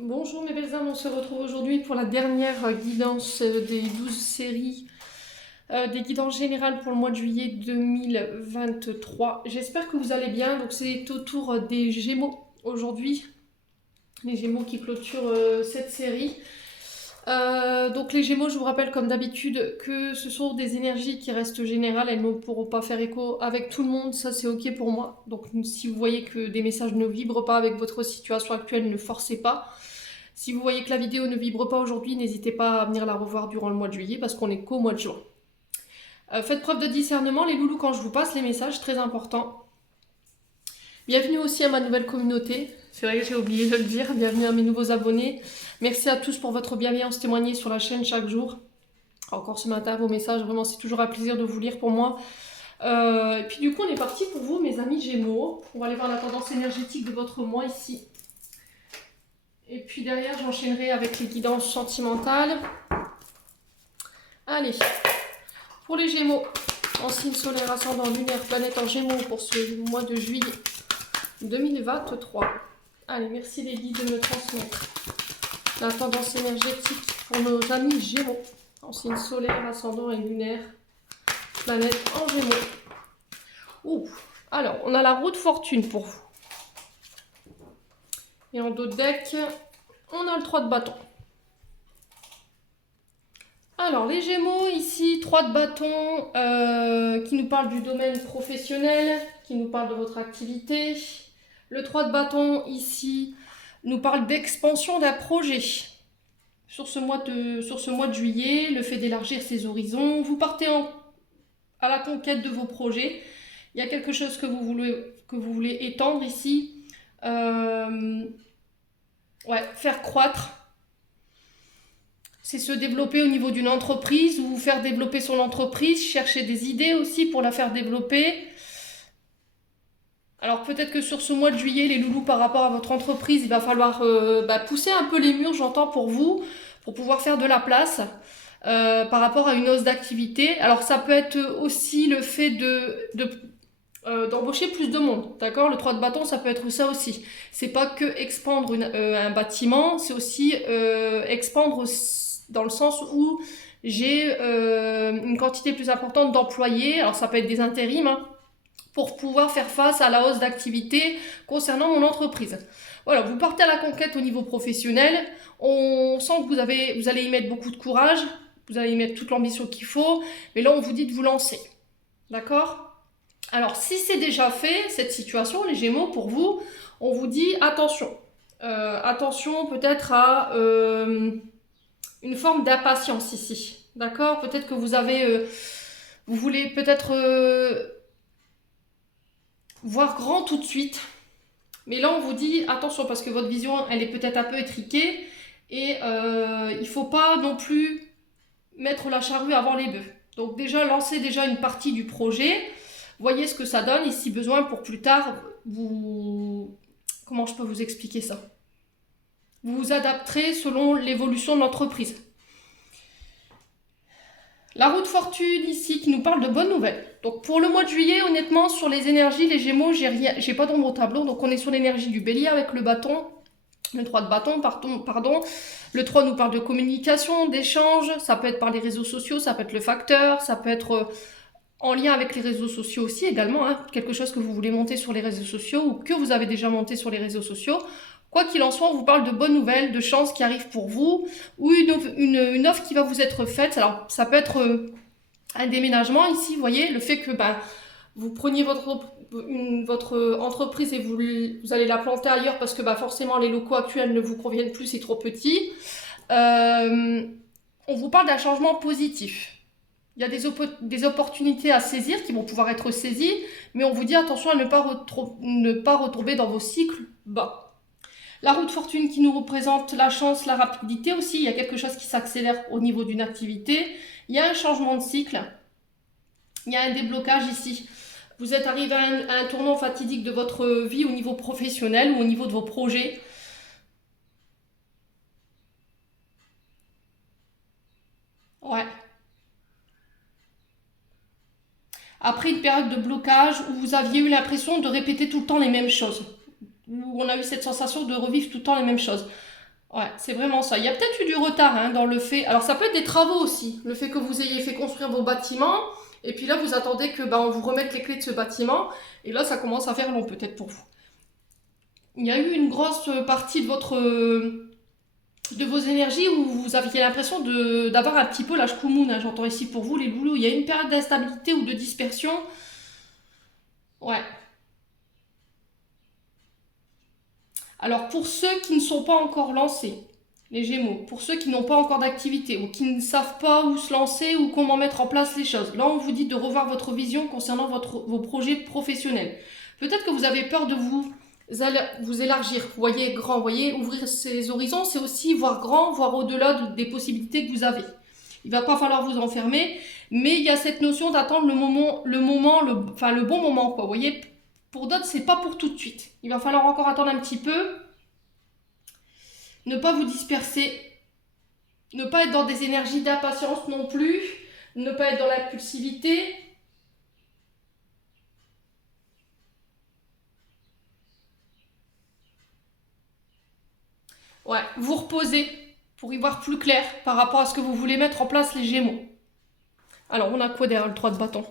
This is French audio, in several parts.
Bonjour mes belles âmes, on se retrouve aujourd'hui pour la dernière guidance des 12 séries des guidances générales pour le mois de juillet 2023. J'espère que vous allez bien. Donc c'est au tour des Gémeaux aujourd'hui, les Gémeaux qui clôturent cette série. Donc les Gémeaux, je vous rappelle comme d'habitude que ce sont des énergies qui restent générales, elles ne pourront pas faire écho avec tout le monde, ça c'est ok pour moi. Donc si vous voyez que des messages ne vibrent pas avec votre situation actuelle, ne forcez pas. Si vous voyez que la vidéo ne vibre pas aujourd'hui, n'hésitez pas à venir la revoir durant le mois de juillet parce qu'on est qu'au mois de juin. Faites preuve de discernement les loulous quand je vous passe les messages, très important. Bienvenue aussi à ma nouvelle communauté, c'est vrai que j'ai oublié de le dire, bienvenue à mes nouveaux abonnés. Merci à tous pour votre bienveillance témoignée sur la chaîne chaque jour. Encore ce matin, vos messages, vraiment c'est toujours un plaisir de vous lire pour moi. Et puis du coup on est parti pour vous mes amis Gémeaux. On va aller voir la tendance énergétique de votre mois ici. Et puis derrière, j'enchaînerai avec les guidances sentimentales. Allez, pour les Gémeaux, en signe solaire, ascendant, lunaire, planète en Gémeaux pour ce mois de juillet 2023. Allez, merci les guides de me transmettre la tendance énergétique pour nos amis Gémeaux. En signe solaire, ascendant et lunaire, planète en Gémeaux. Ouh, alors, on a la roue de fortune pour vous. Et en dos de deck, on a le 3 de bâton. Alors, les Gémeaux, ici, 3 de bâton qui nous parle du domaine professionnel, qui nous parle de votre activité. Le 3 de bâton, ici, nous parle d'expansion d'un projet. Sur ce mois de juillet, le fait d'élargir ses horizons, vous partez à la conquête de vos projets. Il y a quelque chose que vous voulez étendre ici. Faire croître. C'est se développer au niveau d'une entreprise ou faire développer son entreprise, chercher des idées aussi pour la faire développer. Alors peut-être que sur ce mois de juillet, les loulous, par rapport à votre entreprise, il va falloir pousser un peu les murs, j'entends, pour vous, pour pouvoir faire de la place par rapport à une hausse d'activité. Alors ça peut être aussi le fait d'embaucher plus de monde, d'accord? Le 3 de bâton, ça peut être ça aussi. C'est pas que expandre un bâtiment, c'est aussi expandre dans le sens où j'ai une quantité plus importante d'employés, alors ça peut être des intérims, hein, pour pouvoir faire face à la hausse d'activité concernant mon entreprise. Voilà, vous partez à la conquête au niveau professionnel, on sent que vous allez y mettre beaucoup de courage, vous allez y mettre toute l'ambition qu'il faut, mais là on vous dit de vous lancer, d'accord? Alors si c'est déjà fait, cette situation, les Gémeaux, pour vous, on vous dit attention. Attention peut-être à une forme d'impatience ici, d'accord? Peut-être que vous voulez peut-être voir grand tout de suite, mais là on vous dit attention parce que votre vision elle est peut-être un peu étriquée et il ne faut pas non plus mettre la charrue avant les bœufs. Donc déjà lancez déjà une partie du projet, voyez ce que ça donne et si besoin pour plus tard, comment je peux vous expliquer ça? Vous vous adapterez selon l'évolution de l'entreprise. La roue de fortune ici qui nous parle de bonnes nouvelles. Donc pour le mois de juillet, honnêtement, sur les énergies, les Gémeaux, j'ai pas d'ombre au tableau. Donc on est sur l'énergie du bélier avec le bâton, le 3 de bâton, pardon. Le 3 nous parle de communication, d'échange. Ça peut être par les réseaux sociaux, ça peut être le facteur, ça peut être en lien avec les réseaux sociaux aussi également. Hein, quelque chose que vous voulez monter sur les réseaux sociaux ou que vous avez déjà monté sur les réseaux sociaux. Quoi qu'il en soit, on vous parle de bonnes nouvelles, de chances qui arrivent pour vous, ou une offre qui va vous être faite. Alors, ça peut être un déménagement ici, vous voyez, le fait que vous preniez votre entreprise et vous allez la planter ailleurs parce que forcément les locaux actuels ne vous conviennent plus, c'est trop petit. On vous parle d'un changement positif. Il y a des opportunités à saisir qui vont pouvoir être saisies, mais on vous dit attention à ne pas retomber dans vos cycles bas. La roue de fortune qui nous représente la chance, la rapidité aussi. Il y a quelque chose qui s'accélère au niveau d'une activité. Il y a un changement de cycle. Il y a un déblocage ici. Vous êtes arrivé à un tournant fatidique de votre vie au niveau professionnel ou au niveau de vos projets. Ouais. Après une période de blocage où vous aviez eu l'impression de répéter tout le temps les mêmes choses. Où on a eu cette sensation de revivre tout le temps les mêmes choses. Ouais, c'est vraiment ça. Il y a peut-être eu du retard hein, dans le fait. Alors ça peut être des travaux aussi. Le fait que vous ayez fait construire vos bâtiments, et puis là vous attendez que on vous remette les clés de ce bâtiment, et là ça commence à faire long peut-être pour vous. Il y a eu une grosse partie de vos énergies où vous aviez l'impression d'avoir un petit peu la shkumoun, hein, j'entends ici pour vous les loulous. Il y a une période d'instabilité ou de dispersion. Ouais. Alors pour ceux qui ne sont pas encore lancés, les Gémeaux, pour ceux qui n'ont pas encore d'activité ou qui ne savent pas où se lancer ou comment mettre en place les choses, là on vous dit de revoir votre vision concernant vos projets professionnels. Peut-être que vous avez peur de vous élargir, vous voyez grand, vous voyez ouvrir ses horizons, c'est aussi voir grand, voir au-delà des possibilités que vous avez. Il va pas falloir vous enfermer, mais il y a cette notion d'attendre le bon moment, quoi. Vous voyez, pour d'autres, c'est pas pour tout de suite. Il va falloir encore attendre un petit peu, ne pas vous disperser, ne pas être dans des énergies d'impatience non plus, ne pas être dans l'impulsivité. Ouais, vous reposer pour y voir plus clair par rapport à ce que vous voulez mettre en place les Gémeaux. Alors, on a quoi derrière le 3 de bâton?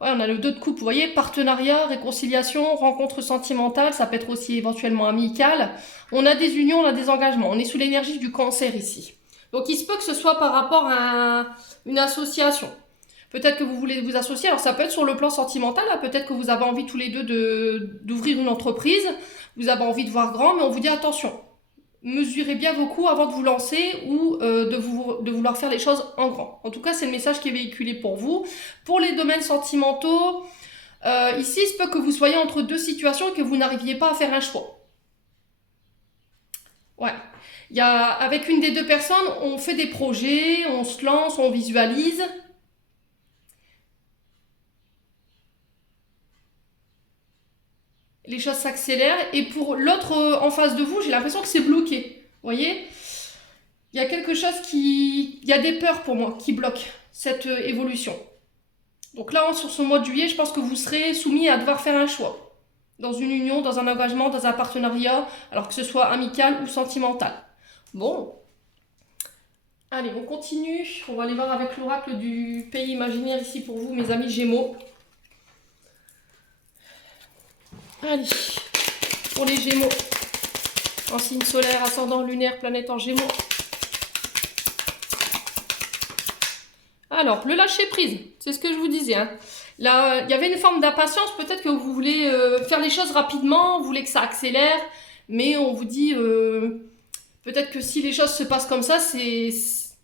Ouais, on a le 2 de coupe, vous voyez, partenariat, réconciliation, rencontre sentimentale, ça peut être aussi éventuellement amical. On a des unions, on a des engagements. On est sous l'énergie du cancer ici. Donc il se peut que ce soit par rapport à une association. Peut-être que vous voulez vous associer, alors ça peut être sur le plan sentimental, là, peut-être que vous avez envie tous les deux d'ouvrir une entreprise, vous avez envie de voir grand, mais on vous dit attention, mesurez bien vos coûts avant de vous lancer ou de vouloir faire les choses en grand. En tout cas, c'est le message qui est véhiculé pour vous. Pour les domaines sentimentaux, ici, il se peut que vous soyez entre deux situations et que vous n'arriviez pas à faire un choix. Ouais. Avec une des deux personnes, on fait des projets, on se lance, on visualise. Les choses s'accélèrent. Et pour l'autre en face de vous, j'ai l'impression que c'est bloqué. Vous voyez? Il y a quelque chose il y a des peurs pour moi qui bloquent cette évolution. Donc là, sur ce mois de juillet, je pense que vous serez soumis à devoir faire un choix. Dans une union, dans un engagement, dans un partenariat, alors que ce soit amical ou sentimental. Bon. Allez, on continue. On va aller voir avec l'oracle du pays imaginaire ici pour vous, mes amis Gémeaux. Allez, pour les Gémeaux. En signe solaire, ascendant lunaire, planète en Gémeaux. Alors, le lâcher prise, c'est ce que je vous disais. Hein. Là, il y avait une forme d'impatience, peut-être que vous voulez faire les choses rapidement, vous voulez que ça accélère, mais on vous dit peut-être que si les choses se passent comme ça,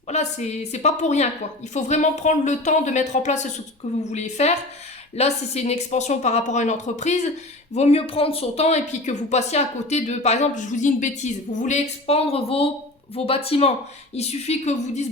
voilà, c'est pas pour rien quoi. Il faut vraiment prendre le temps de mettre en place ce que vous voulez faire. Là, si c'est une expansion par rapport à une entreprise, vaut mieux prendre son temps et puis que vous passiez à côté de, par exemple, je vous dis une bêtise, vous voulez expandre vos bâtiments. Il suffit que vous dites,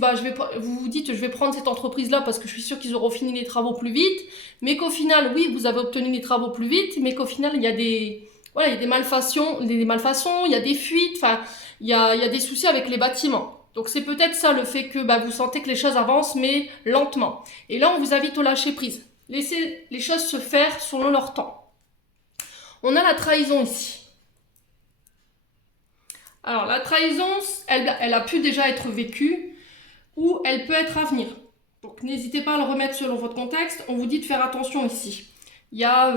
vous vous dites, je vais prendre cette entreprise-là parce que je suis sûr qu'ils auront fini les travaux plus vite, mais qu'au final, oui, vous avez obtenu les travaux plus vite, mais qu'au final, il y a il y a des malfaçons, il y a des fuites, enfin, il y a des soucis avec les bâtiments. Donc c'est peut-être ça le fait que vous sentez que les choses avancent, mais lentement. Et là, on vous invite au lâcher prise. Laissez les choses se faire selon leur temps. On a la trahison ici. Alors la trahison, elle a pu déjà être vécue ou elle peut être à venir. Donc n'hésitez pas à le remettre selon votre contexte. On vous dit de faire attention ici. Il y a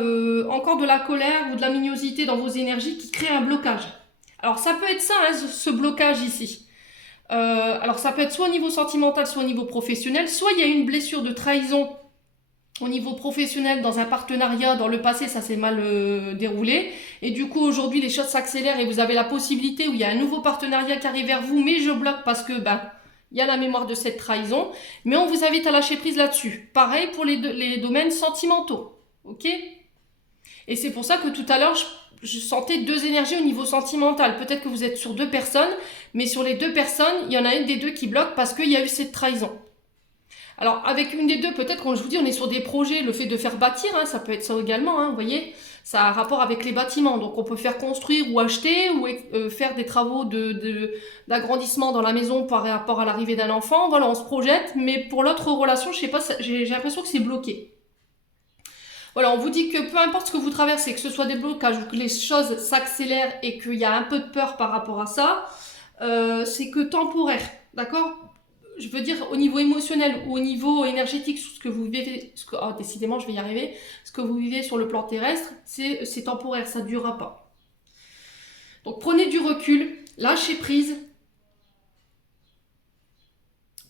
encore de la colère ou de la mignosité dans vos énergies qui crée un blocage. Alors ça peut être ça, hein, ce blocage ici. Alors ça peut être soit au niveau sentimental, soit au niveau professionnel. Soit il y a une blessure de trahison au niveau professionnel, dans un partenariat, dans le passé, ça s'est mal déroulé. Et du coup, aujourd'hui, les choses s'accélèrent et vous avez la possibilité où il y a un nouveau partenariat qui arrive vers vous, mais je bloque parce que, il y a la mémoire de cette trahison. Mais on vous invite à lâcher prise là-dessus. Pareil pour les domaines sentimentaux. Ok? Et c'est pour ça que tout à l'heure, je sentais deux énergies au niveau sentimental. Peut-être que vous êtes sur deux personnes, mais sur les deux personnes, il y en a une des deux qui bloque parce qu'il y a eu cette trahison. Alors, avec une des deux, peut-être, quand je vous dis, on est sur des projets, le fait de faire bâtir, hein, ça peut être ça également, hein, vous voyez, ça a un rapport avec les bâtiments. Donc, on peut faire construire ou acheter ou faire des travaux d'agrandissement dans la maison par rapport à l'arrivée d'un enfant. Voilà, on se projette, mais pour l'autre relation, je sais pas, j'ai l'impression que c'est bloqué. Voilà, on vous dit que peu importe ce que vous traversez, que ce soit des blocages ou que les choses s'accélèrent et qu'il y a un peu de peur par rapport à ça, c'est que temporaire, d'accord? Je veux dire au niveau émotionnel ou au niveau énergétique, ce que vous vivez, décidément je vais y arriver, ce que vous vivez sur le plan terrestre, c'est temporaire, ça ne durera pas. Donc prenez du recul, lâchez prise.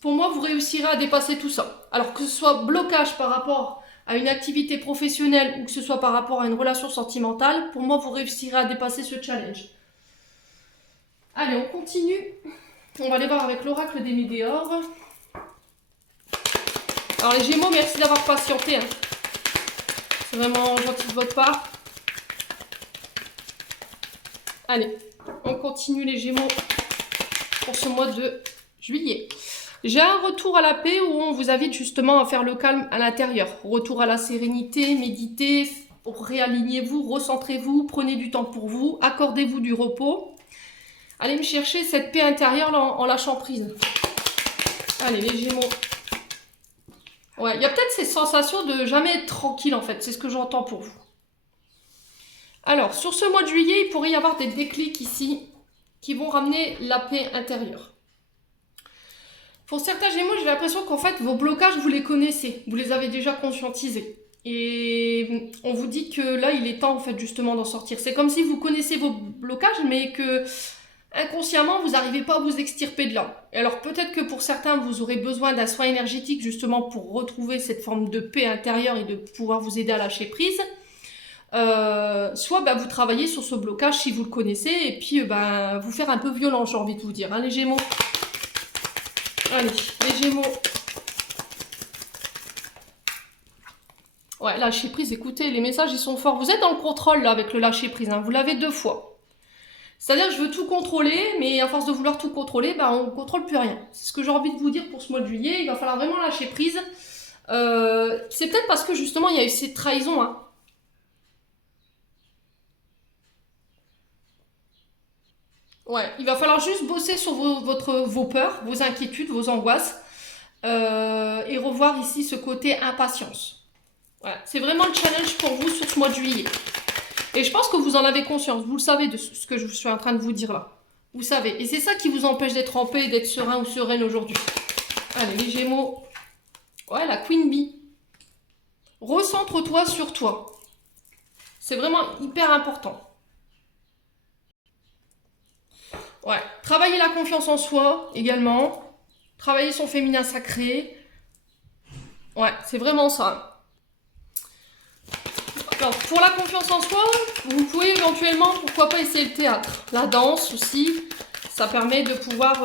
Pour moi, vous réussirez à dépasser tout ça. Alors que ce soit blocage par rapport à une activité professionnelle ou que ce soit par rapport à une relation sentimentale, pour moi, vous réussirez à dépasser ce challenge. Allez, on continue. On va aller voir avec l'oracle des Médéores. Alors les Gémeaux, merci d'avoir patienté. Hein. C'est vraiment gentil de votre part. Allez, on continue les Gémeaux pour ce mois de juillet. J'ai un retour à la paix où on vous invite justement à faire le calme à l'intérieur. Retour à la sérénité, méditez, réalignez-vous, recentrez-vous, prenez du temps pour vous, accordez-vous du repos. Allez me chercher cette paix intérieure en lâchant prise. Allez les Gémeaux. Ouais, il y a peut-être ces sensations de jamais être tranquille en fait, c'est ce que j'entends pour vous. Alors, sur ce mois de juillet, il pourrait y avoir des déclics ici qui vont ramener la paix intérieure. Pour certains Gémeaux, j'ai l'impression qu'en fait, vos blocages, vous les connaissez, vous les avez déjà conscientisés. Et on vous dit que là, il est temps en fait justement d'en sortir. C'est comme si vous connaissez vos blocages, mais que inconsciemment, vous n'arrivez pas à vous extirper de là. Et alors peut-être que pour certains, vous aurez besoin d'un soin énergétique justement pour retrouver cette forme de paix intérieure et de pouvoir vous aider à lâcher prise. Soit vous travaillez sur ce blocage si vous le connaissez et puis vous faire un peu violent, j'ai envie de vous dire, hein, les Gémeaux. Allez, les Gémeaux. Ouais, lâcher prise, écoutez, les messages ils sont forts. Vous êtes dans le contrôle là avec le lâcher prise, hein, vous l'avez 2 fois. C'est-à-dire que je veux tout contrôler, mais à force de vouloir tout contrôler, on ne contrôle plus rien. C'est ce que j'ai envie de vous dire pour ce mois de juillet, il va falloir vraiment lâcher prise. C'est peut-être parce que justement il y a eu cette trahison, hein. Ouais, il va falloir juste bosser sur vos peurs, vos inquiétudes, vos angoisses et revoir ici ce côté impatience. Voilà, c'est vraiment le challenge pour vous sur ce mois de juillet. Et je pense que vous en avez conscience, vous le savez de ce que je suis en train de vous dire là. Vous savez, et c'est ça qui vous empêche d'être en paix et d'être serein ou sereine aujourd'hui. Allez, les Gémeaux. Ouais, la Queen Bee. Recentre-toi sur toi. C'est vraiment hyper important. Ouais, travailler la confiance en soi également. Travailler son féminin sacré. Ouais, c'est vraiment ça. Alors, pour la confiance en soi, vous pouvez éventuellement, pourquoi pas, essayer le théâtre. La danse aussi, ça permet de pouvoir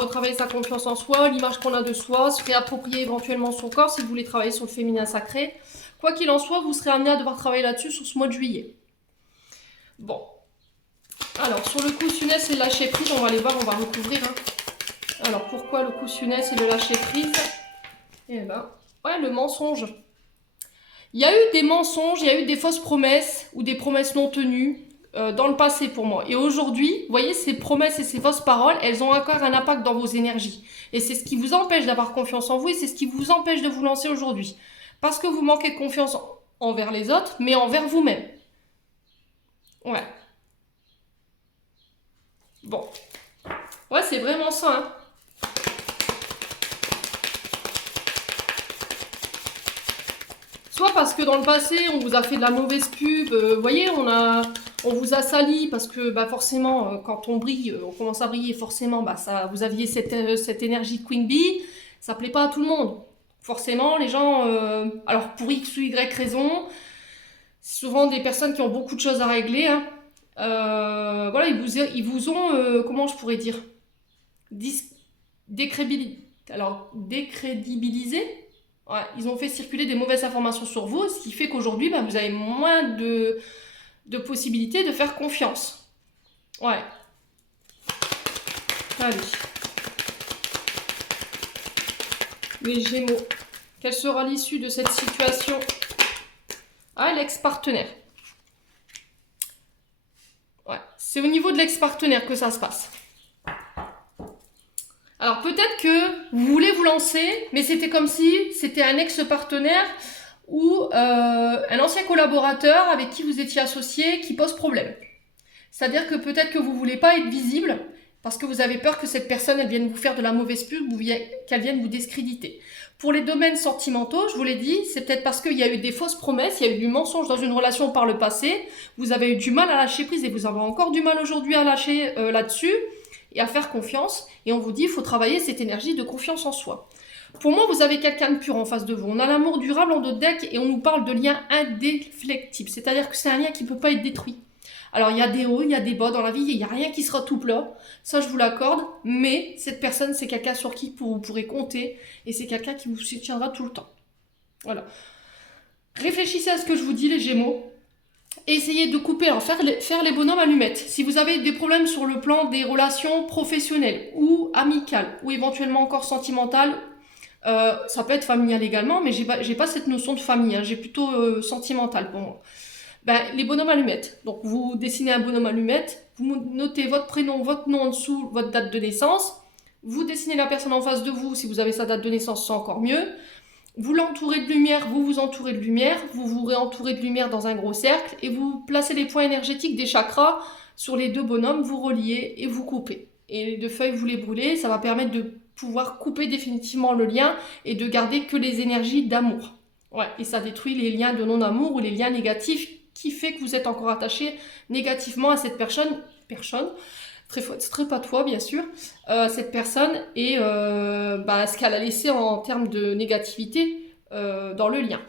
retravailler sa confiance en soi, l'image qu'on a de soi, se réapproprier éventuellement son corps si vous voulez travailler sur le féminin sacré. Quoi qu'il en soit, vous serez amené à devoir travailler là-dessus sur ce mois de juillet. Bon. Alors, sur le coup Sunès et le lâcher prise, on va aller voir, on va recouvrir. Hein. Alors, pourquoi le coup Sunès et le lâcher prise? Eh ben, ouais, le mensonge. Il y a eu des mensonges, il y a eu des fausses promesses ou des promesses non tenues dans le passé pour moi. Et aujourd'hui, vous voyez, ces promesses et ces fausses paroles, elles ont encore un impact dans vos énergies. Et c'est ce qui vous empêche d'avoir confiance en vous et c'est ce qui vous empêche de vous lancer aujourd'hui. Parce que vous manquez de confiance envers les autres, mais envers vous-même. Ouais. Bon. Ouais, c'est vraiment ça, hein. Soit parce que dans le passé, on vous a fait de la mauvaise pub, vous voyez, on vous a sali parce que forcément, quand on brille, on commence à briller, forcément, vous aviez cette énergie de Queen Bee, ça plaît pas à tout le monde. Forcément, les gens, alors pour X ou Y raison, c'est souvent des personnes qui ont beaucoup de choses à régler, hein. Voilà, ils vous ont, comment je pourrais dire, décrédibilisé. Ouais, ils ont fait circuler des mauvaises informations sur vous, ce qui fait qu'aujourd'hui, vous avez moins de possibilités de faire confiance. Ouais. Allez. Les Gémeaux. Quelle sera l'issue de cette situation? Ah, l'ex-partenaire. Ouais, c'est au niveau de l'ex-partenaire que ça se passe. Alors peut-être que vous voulez vous lancer, mais c'était comme si c'était un ex-partenaire ou un ancien collaborateur avec qui vous étiez associé qui pose problème. C'est-à-dire que peut-être que vous ne voulez pas être visible parce que vous avez peur que cette personne, elle vienne vous faire de la mauvaise pub ou qu'elle vienne vous discréditer. Pour les domaines sentimentaux, je vous l'ai dit, c'est peut-être parce qu'il y a eu des fausses promesses, il y a eu du mensonge dans une relation par le passé, vous avez eu du mal à lâcher prise et vous avez encore du mal aujourd'hui à lâcher là-dessus et à faire confiance. Et on vous dit, il faut travailler cette énergie de confiance en soi. Pour moi, vous avez quelqu'un de pur en face de vous. On a l'amour durable en deux decks et on nous parle de liens indéflectibles, c'est-à-dire que c'est un lien qui ne peut pas être détruit. Alors, il y a des hauts, il y a des bas dans la vie, il n'y a rien qui sera tout plat. Ça, je vous l'accorde. Mais cette personne, c'est quelqu'un sur qui vous pourrez compter. Et c'est quelqu'un qui vous soutiendra tout le temps. Voilà. Réfléchissez à ce que je vous dis, les Gémeaux. Et essayez de couper, hein, faire les bonhommes allumettes. Si vous avez des problèmes sur le plan des relations professionnelles ou amicales, ou éventuellement encore sentimentales, ça peut être familial également, mais j'ai pas cette notion de famille, hein, j'ai plutôt sentimental pour moi. Ben, les bonhommes allumettes. Donc vous dessinez un bonhomme allumette, vous notez votre prénom, votre nom en dessous, votre date de naissance, vous dessinez la personne en face de vous, si vous avez sa date de naissance, c'est encore mieux. Vous l'entourez de lumière, vous vous entourez de lumière, vous vous réentourez de lumière dans un gros cercle, et vous placez les points énergétiques des chakras sur les deux bonhommes, vous reliez et vous coupez. Et les deux feuilles, vous les brûlez, ça va permettre de pouvoir couper définitivement le lien et de garder que les énergies d'amour. Ouais, et ça détruit les liens de non-amour ou les liens négatifs qui fait que vous êtes encore attaché négativement à cette personne très patois bien sûr, cette personne et ce qu'elle a laissé en termes de négativité dans le lien.